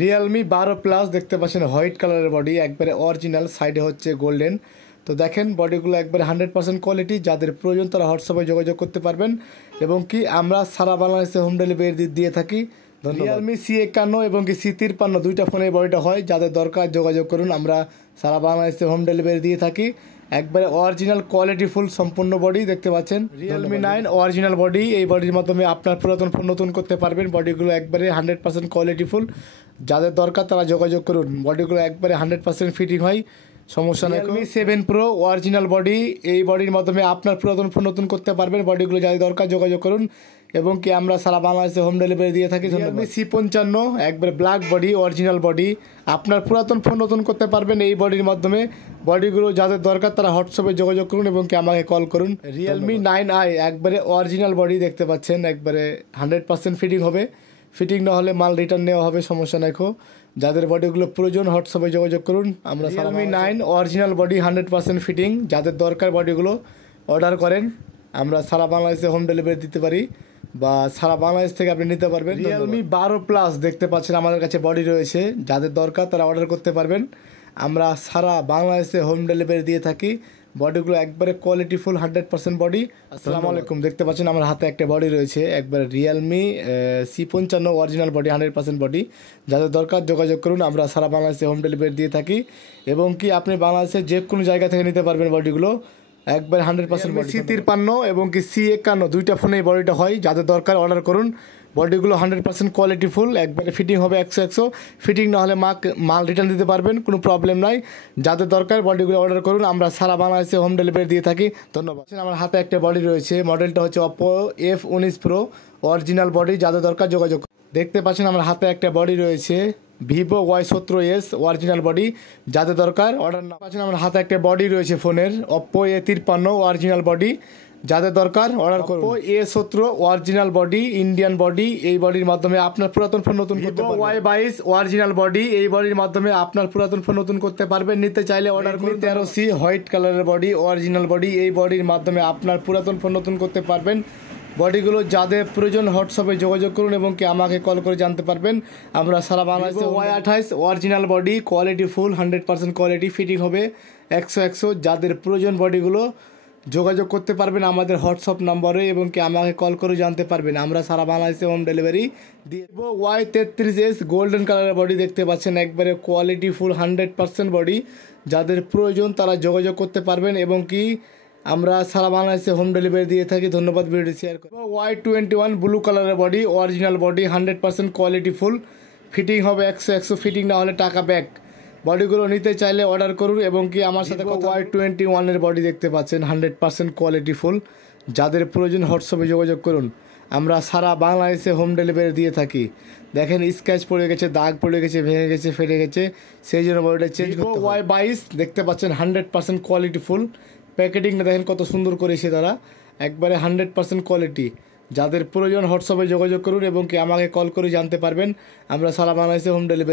Realme 12 plus দেখতে পাচ্ছেন white কালারের বডি, একবারে অরিজিনাল, সাইডে হচ্ছে গোল্ডেন। তো দেখেন বডিগুলো একবারে 100% কোয়ালিটি, যাদের প্রয়োজন তারা হোয়াটসঅ্যাপে যোগাযোগ করতে পারবেন এবং কি আমরা সারা বাংলাদেশে হোম ডেলিভারি দিয়ে থাকি। রিয়েলমি C51 এবং কি C53 দুইটা ফোনের বডিটা হয়, যাদের দরকার যোগাযোগ করুন, আমরা সারা বাংলাদেশে হোম ডেলিভারি দিয়ে থাকি। একবারে অরিজিনাল কোয়ালিটি ফুল সম্পূর্ণ বডি দেখতে পাচ্ছেন। রিয়েলমি 9 অরিজিনাল বডি, এই বডির মাধ্যমে আপনার পুরাতন ফোন নতুন করতে পারবেন। বডিগুলো একবারে 100% কোয়ালিটি ফুল, যাদের দরকার তারা যোগাযোগ করুন। বডিগুলো একবারে 100% ফিটিং হয়, সমস্যা নেই। রিয়েলমি 7 প্রো অরিজিনাল বডি, এই বডির মাধ্যমে আপনার পুরাতন ফোন নতুন করতে পারবেন। বডিগুলো যাদের দরকার যোগাযোগ করুন এবং কি আমরা সারা বাংলাদেশে হোম ডেলিভারি দিয়ে থাকি। রিয়েলমি C55 একবারে ব্ল্যাক বডি অরিজিনাল বডি, আপনার পুরাতন ফোন নতুন করতে পারবেন এই বডির মাধ্যমে। বডিগুলো যাদের দরকার তারা হোয়াটসঅ্যাপে যোগাযোগ করুন এবং কি আমাকে কল করুন। রিয়েলমি 9i একবারে অরিজিনাল বডি দেখতে পাচ্ছেন, একবারে 100% ফিটিং হবে। ফিটিং না হলে মাল রিটার্ন নেওয়া হবে, সমস্যা নাই। যাদের বডিগুলো প্রয়োজন হোয়াটসঅ্যাপে যোগাযোগ করুন। আমরা রিয়েলমি 9 অরিজিনাল বডি 100% ফিটিং, যাদের দরকার বডিগুলো অর্ডার করেন, আমরা সারা বাংলাদেশে হোম ডেলিভারি দিতে পারি বা সারা বাংলাদেশ থেকে আপনি নিতে পারবেন। রিয়েলমি 12 প্লাস দেখতে পাচ্ছেন আমাদের কাছে বডি রয়েছে, যাদের দরকার তারা অর্ডার করতে পারবেন। আমরা সারা বাংলাদেশে হোম ডেলিভারি দিয়ে থাকি। বডিগুলো একবারে কোয়ালিটি ফুল 100% বডি। আসসালামু আলাইকুম, দেখতে পাচ্ছেন আমার হাতে একটা বডি রয়েছে, একবারে Realme C55 original body 100% body, যাদের দরকার যোগাযোগ করুন। আমরা সারা বাংলাদেশে হোম ডেলিভারি দিয়ে থাকি এবং কি আপনি বাংলাদেশের যে কোনো জায়গা থেকে নিতে পারবেন বডিগুলো একবার 100% বডি। C53 এবং কি C51 দুইটা ফোনে এই বডিটা হয়, যাদের দরকার অর্ডার করুন। বডিগুলো 100% কোয়ালিটি ফুল, একবারে ফিটিং হবে 100। ফিটিং না হলে মাল রিটার্ন দিতে পারবেন, কোনো প্রবলেম নাই। যাদের দরকার বডিগুলো অর্ডার করুন, আমরা সারা বাংলাদেশে হোম ডেলিভারি দিয়ে থাকি। ধন্যবাদ। আমার হাতে একটা বডি রয়েছে, মডেলটা হচ্ছে Oppo F19 Pro original body, যাদের দরকার যোগাযোগ। দেখতে পাচ্ছেন আমার হাতে একটা বডি রয়েছে Vivo Y17s অরিজিনাল বডি, যাদের দরকার অর্ডার না পাচ্ছেন। আমার হাতে একটা বডি রয়েছে ফোনের Oppo A53 অরিজিনাল বডি, যাদের দরকার অর্ডার করুন। A17 original body Indian body, এই বডির মাধ্যমে আপনার পুরাতন ফোন নতুন করতে পারবেন। Y22 অরিজিনাল বডি, এই বডির মাধ্যমে আপনার পুরাতন ফোন নতুন করতে পারবেন। নিতে চাইলে অর্ডার করুন। 13C হোয়াইট কালারের বডি অরিজিনাল বডি, এই বডির মাধ্যমে আপনার পুরাতন ফোন নতুন করতে পারবেন। বডিগুলো যাদের প্রয়োজন হোয়াটসঅ্যাপে যোগাযোগ করুন এবং কি আমাকে কল করে জানতে পারবেন। আমরা সারা বাংলাদেশে Y28 original body quality full 100% quality, fitting হবে 100। যাদের প্রয়োজন বডিগুলো যোগাযোগ করতে পারবেন আমাদের হোয়াটসঅ্যাপ নম্বরে এবং কি আমাকে কল করে জানতে পারবেন। আমরা সারা বাংলাদেশে হোম ডেলিভারি দিয়ে দেবো। Y33s গোল্ডেন কালারের বডি দেখতে পাচ্ছেন, একবারে কোয়ালিটি ফুল 100% বডি, যাদের প্রয়োজন তারা যোগাযোগ করতে পারবেন এবং কি আমরা সারা বাংলাদেশে হোম ডেলিভারি দিয়ে থাকি। ধন্যবাদ, ভিডিওটি শেয়ার করুন। Y21 ব্লু কালারের body original body 100% quality full, fitting হবে 100। ফিটিং না হলে টাকা ব্যাক। বডিগুলো নিতে চাইলে অর্ডার করুন এবং কি আমার সাথে Y21 এর বডি দেখতে পাচ্ছেন 100% কোয়ালিটি ফুল, যাদের প্রয়োজন হোয়াটসঅ্যাপে যোগাযোগ করুন। আমরা সারা বাংলাদেশে হোম ডেলিভারি দিয়ে থাকি। দেখেন স্ক্র্যাচ পড়ে গেছে, দাগ পড়ে গেছে, ভেঙে গেছে, ফেটে গেছে, সেই জন্য বডিটা চেঞ্জ করতে হবে। Y22 দেখতে পাচ্ছেন 100% কোয়ালিটি ফুল, প্যাকেটিংটা দেখেন কত সুন্দর করেছে তারা, একবারে 100% কোয়ালিটি। যাদের প্রয়োজন হোয়াটসঅ্যাপে যোগাযোগ করুন এবং কি আমাকে কল করে জানতে পারবেন। আমরা সারা বাংলাদেশে হোম ডেলিভারি